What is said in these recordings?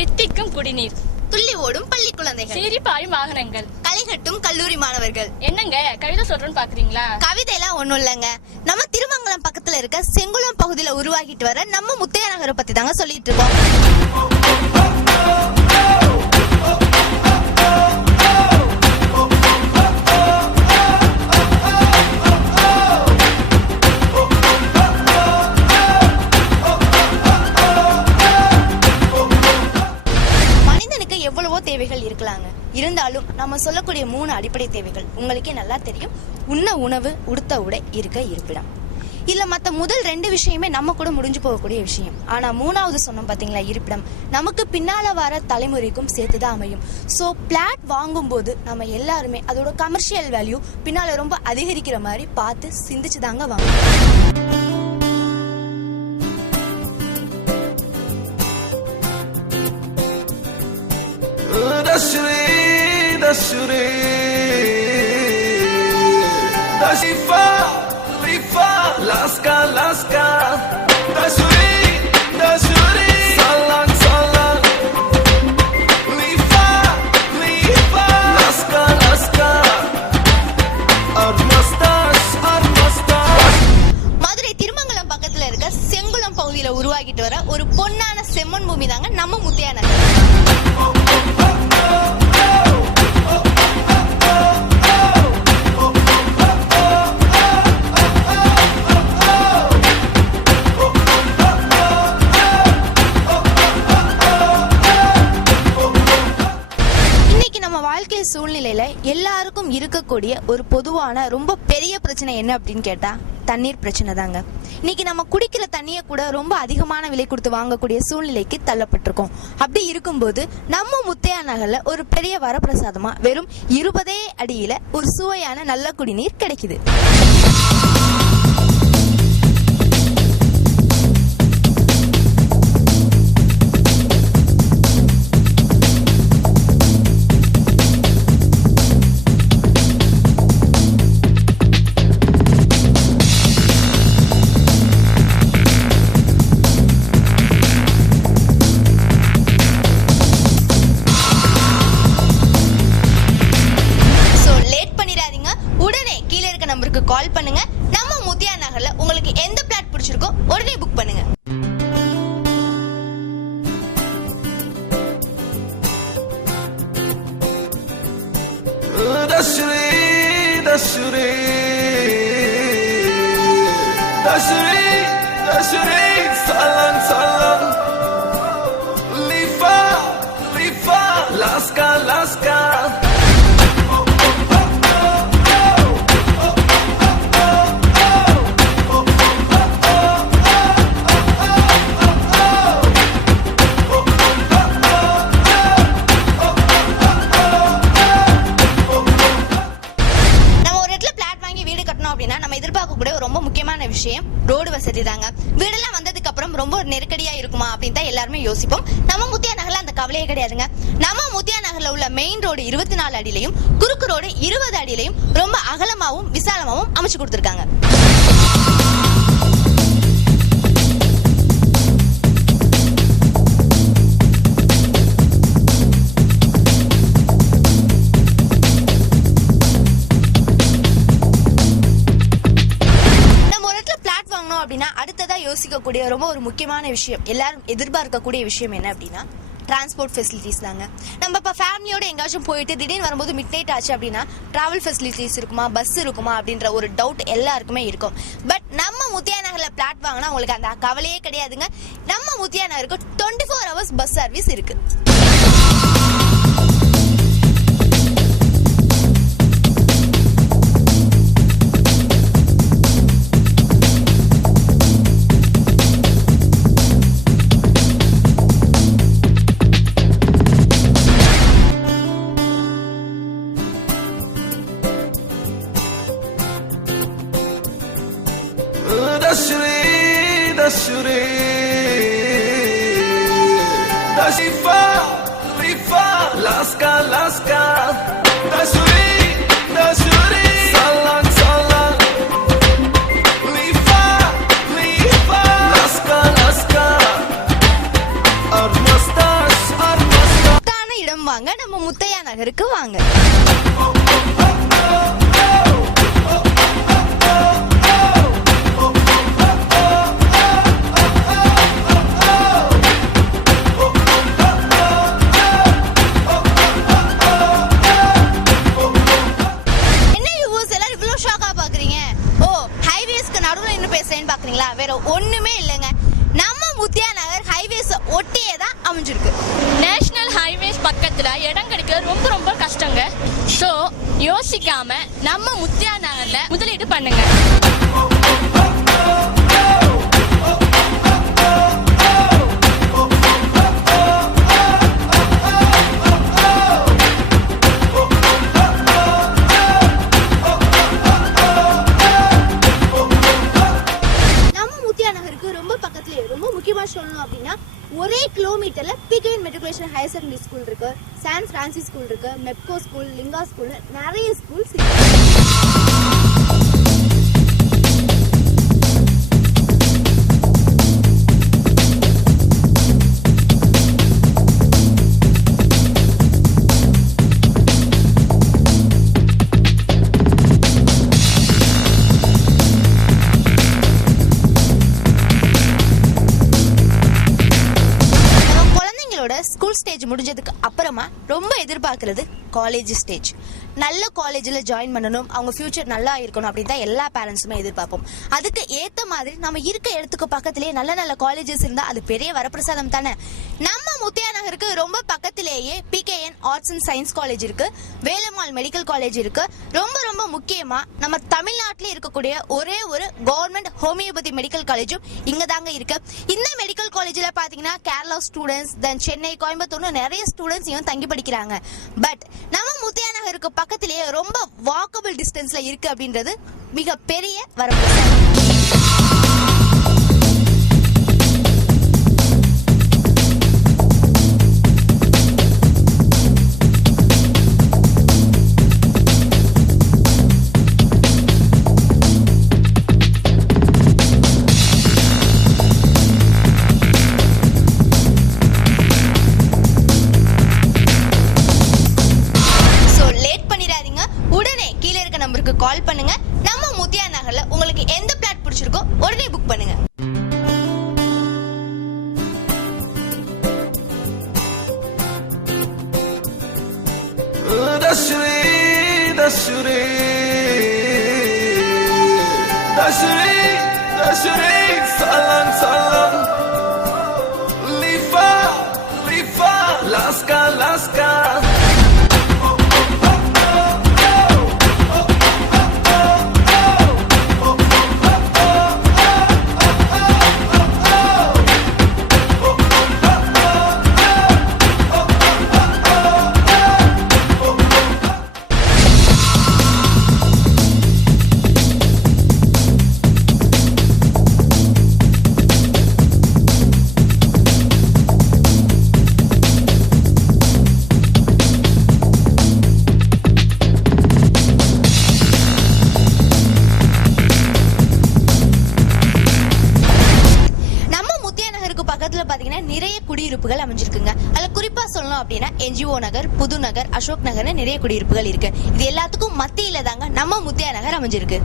தித்திக்கும் குடிநீர், துள்ளி ஓடும் பள்ளி குழந்தைகள், சீரிப்பாயும் வாகனங்கள், களிகட்டும் கல்லூரி மாணவர்கள். என்னங்க கவிதை சொல்றேன்னு பாக்குறீங்களா? கவிதை எல்லாம் ஒண்ணும் இல்லங்க. நம்ம திருமங்கலம் பக்கத்துல இருக்க செங்குளம் பகுதியில உருவாக்கிட்டு வர நம்ம முத்தையா நகரை பத்தி தாங்க சொல்லிட்டு இருக்கோம். எவ்வளவோ தேவைகள் இருக்கலாங்க. இருந்தாலும் நம்ம சொல்லக்கூடிய 3 அடிப்படை தேவைகள் உங்களுக்கே நல்லா தெரியும். உண்ண உணவு, உடுத்த உடை, இருக்க இருப்பிடம். இல்ல மத்த முதல் 2 விஷயமே நம்ம கூட முடிஞ்சு போகக்கூடிய விஷயம். ஆனா 3வது சொன்னோம் பாத்தீங்களா, இருப்பிடம், நமக்கு பின்னால வர தலைமுறைக்கும் சேர்த்துதான் அமையும். சோ பிளாட் வாங்கும் போது நம்ம எல்லாருமே அதோட கமர்ஷியல் வேல்யூ பின்னால ரொம்ப அதிகரிக்கிற மாதிரி பார்த்து சிந்திச்சுதாங்க வாங்கணும். Laska, Laska, Dashuri, Dashuri, Salang, Salang, Lifa, Lifa, Laska, Laska, Armastas, Armastas. Madurai Thirumangalam பக்கத்துல இருக்க செங்குளம் பகுதியில உருவாக்கிட்டு வர ஒரு பொன்னான செம்மண் பூமி தாங்க நம்ம முத்தையா நகர். வாழ்க்கை சூழ்நிலையில எல்லாருக்கும் இருக்கக்கூடிய ஒரு பொதுவான ரொம்ப பெரிய பிரச்சனை என்ன அப்படின்னு கேட்டா தண்ணீர் பிரச்சனை தாங்க. இன்னைக்கு நம்ம குடிக்கிற தண்ணியை கூட ரொம்ப அதிகமான விலை கொடுத்து வாங்கக்கூடிய சூழ்நிலைக்கு தள்ளப்பட்டிருக்கோம். அப்படி இருக்கும்போது நம்ம முத்தையா நகர்ல ஒரு பெரிய வரப்பிரசாதமா வெறும் 20 அடியில ஒரு சுவையான நல்ல குடிநீர் கிடைக்குது. நம்பருக்கு கால் பண்ணுங்க. நம்ம முத்தையா நகர்ல உங்களுக்கு எந்த பிளாட் பிடிச்சிருக்கோ உடனே புக் பண்ணுங்க. Dashuri, Dashuri, Dashuri, Dashuri, Salang, Salang, Lifa, Lifa, Laska, Laska. நம்ம எதிர்பார்க்கக்கூடிய ரொம்ப முக்கியமான விஷயம் ரோடு வசதி தாங்க. வீடெல்லாம் வந்ததுக்கு அப்புறம் ரொம்ப நெருக்கடியா இருக்குமா அப்படின்னு தான் எல்லாருமே யோசிப்போம். நம்ம முத்தையா நகர்ல அந்த கவலையே கிடையாதுங்க. நம்ம முத்தையா நகர்ல உள்ள மெயின் ரோடு 24 அடியிலையும் குறுக்கு ரோடு 20 அடியிலையும் ரொம்ப அகலமாவும் விசாலமாவும் அமைச்சு கொடுத்திருக்காங்க. அப்படின்னா அடுத்ததா யோசிக்கக்கூடிய ரொம்ப ஒரு முக்கியமான விஷயம், எல்லாரும் எதிர்பார்க்கக்கூடிய விஷயம் என்ன அப்படின்னா டிரான்ஸ்போர்ட் ஃபெசிலிட்டிஸ் தாங்க. நம்ம இப்போ ஃபேமிலியோட எங்காச்சும் போயிட்டு திடீர்னு வரும்போது மிட் நைட் ஆச்சு அப்படின்னா டிராவல் ஃபெசிலிட்டிஸ் இருக்குமா, பஸ் இருக்குமா அப்படின்ற ஒரு டவுட் எல்லாருக்குமே இருக்கும். பட் நம்ம முத்தையா நகர்ல பிளாட் வாங்கினா உங்களுக்கு அந்த கவலையே கிடையாதுங்க. நம்ம முத்தையா நகருக்கு 24 hours பஸ் சர்வீஸ் இருக்கு. Dashuri, Dashuri, Dashifa, Lifa, Laska, Laska, Dashuri, Dashuri, Salang, Salang, Lifa, Lifa, Laska, Laska, Armastas, Armastas. வாங்க, நம்ம முத்தையா நகருக்கு வாங்க. வேற ஒண்ணுமே இல்லைங்க, நம்ம முத்தையா நகர் ஹைவேஸ் ஒட்டியே தான் அமைஞ்சிருக்கு. நேஷனல் ஹைவேஸ் பக்கத்துல இடம் கிடைக்கிறது ரொம்ப ரொம்ப கஷ்டங்க. சோ யோசிக்காம நம்ம முத்தையா நகர்ல முதலீடு பண்ணுங்க. சொல்லணும் அப்படின்னா ஒரே கிலோமீட்டர்ல PKN matriculation higher secondary school இருக்கு, சான் பிரான்சிஸ் ஸ்கூல் இருக்கு, மெப்கோ ஸ்கூல், லிங்கா ஸ்கூல், நிறைய ஸ்கூல்ஸ் ஸ்கூல் ஸ்டேஜ் முடிஞ்சதுக்கு அப்புறமா ரொம்ப எதிர்பார்க்கறது காலேஜ் ஸ்டேஜ். நல்ல காலேஜில் ஜாயின் பண்ணணும், அவங்க ஃபியூச்சர் நல்லா இருக்கணும் அப்படின்னு தான் எல்லா பேரண்ட்ஸுமே எதிர்பார்ப்போம். அதுக்கு ஏற்ற மாதிரி நம்ம இருக்க இடத்துக்கு பக்கத்திலேயே நல்ல நல்ல காலேஜஸ் இருந்தால் அது பெரிய வரப்பிரசாதம் தானே. நம்ம முத்தையா நகருக்கு ரொம்ப பக்கத்திலேயே PKN arts and science college இருக்கு, வேலம்மாள் மெடிக்கல் காலேஜ் இருக்கு. ரொம்ப ரொம்ப முக்கியமா நம்ம தமிழ்நாட்டில் இருக்கக்கூடிய ஒரே ஒரு கவர்மெண்ட் ஹோமியோபதி மெடிக்கல் காலேஜும் இங்க தாங்க இருக்கு. இந்த மெடிக்கல் காலேஜில் பாத்தீங்கன்னா கேரளா ஸ்டூடெண்ட்ஸ், தென் சென்னை, கோயம்புத்தூர்னு நிறைய ஸ்டூடெண்ட்ஸ் இவன் தங்கி படிக்கிறாங்க. பட் நம்ம முத்தையா நகருக்கு பக்கத்திலேயே ரொம்ப வாக்கபிள் டிஸ்டன்ஸ்ல இருக்கு அப்படின்றது மிக பெரிய வரப்பிரசாதம். கால் பண்ணுங்க. நம்ம முத்தையா நகர்ல உங்களுக்கு எந்த பிளாட் பிடிச்சிருக்கோ உடனே புக் பண்ணுங்க. நிறைய குடியிருப்புகள் அமைஞ்சிருக்குங்க. அதுல குறிப்பா சொல்லணும் அப்படின்னா என்ஜிஓ நகர், புது நகர், அசோக் நகர்னு நிறைய குடியிருப்புகள் இருக்கு. இது எல்லாத்துக்கும் மத்தியில தாங்க நம்ம முத்தையா நகர் அமைஞ்சிருக்கு.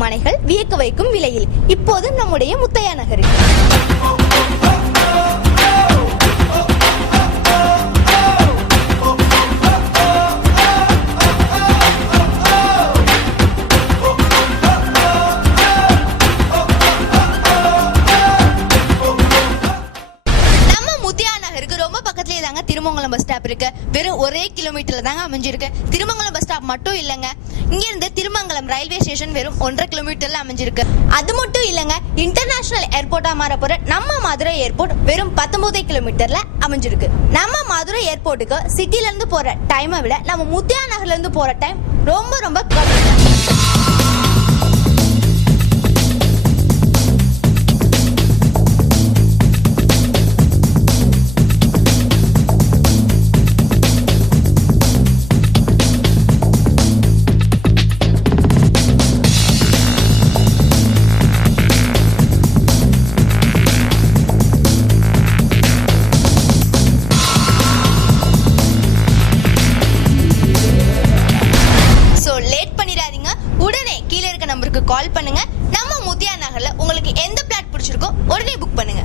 மனைகள் வியக்க வைக்கும் விலையில் இப்போது நம்முடைய முத்தையா நகரில் திருமங்கலம் பஸ் ஸ்டாப் இருக்கு. வெறும் 1 கிலோமீட்டர்ல தாங்க அமைஞ்சிருக்கு. திருமங்கலம் பஸ் ஸ்டாப் மட்டும் இல்லங்க, இங்க இருந்து திருமங்கலம் ரயில்வே ஸ்டேஷன் வெறும் 1.5 கிலோமீட்டர்ல அமைஞ்சிருக்கு. அது மட்டும் இல்லங்க, இன்டர்நேஷனல் ஏர்போர்ட்டா மாற போற நம்ம மதுரை ஏர்போர்ட் வெறும் 19 கிலோமீட்டர்ல அமைஞ்சிருக்கு. நம்ம மதுரை ஏர்போர்ட்டுக்கு சிட்டில இருந்து போற டைமை விட நம்ம முத்தியா நகர்ல இருந்து போற டைம் ரொம்ப ரொம்ப கம்மி. கால் பண்ணுங்க. நம்ம முத்தியா நகர்ல உங்களுக்கு எந்த பிளாட் பிடிச்சிருக்கோ உடனே புக் பண்ணுங்க.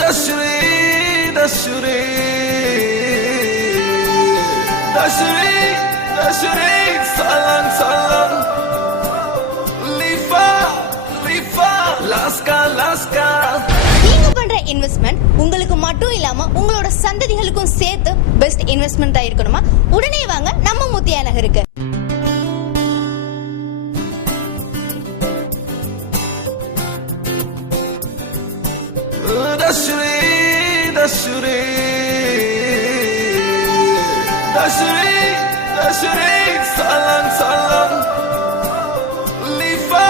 Dashuri, Dashuri, Dashuri, Dashuri, salam, salam, Lifa, Lifa, Laska, Laska. நீங்க பண்ற இன்வெஸ்ட்மெண்ட் உங்களுக்கு மட்டும் இல்லாம உங்களோட சந்ததிகளுக்கும் சேர்த்து பெஸ்ட் இன்வெஸ்ட்மெண்டா இருக்கணுமா? உடனே வாங்க நம்ம முத்தியா நகருக்கு. Dashuri, Dashuri, Dashuri, Dashuri, salam, salam, Lifa,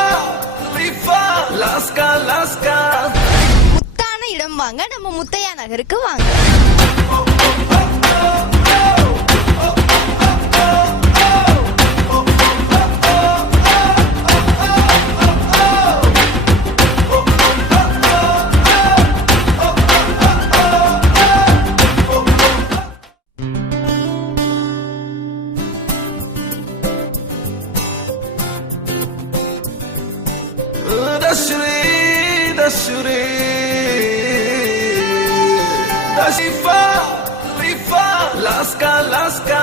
Lifa, Laska, Laska. முத்தான இடம் வாங்க, நம்ம முத்தையா நகருக்கு வாங்க. Dashuri, Dashuri, Dashifa, Lifa, Laska, Laska.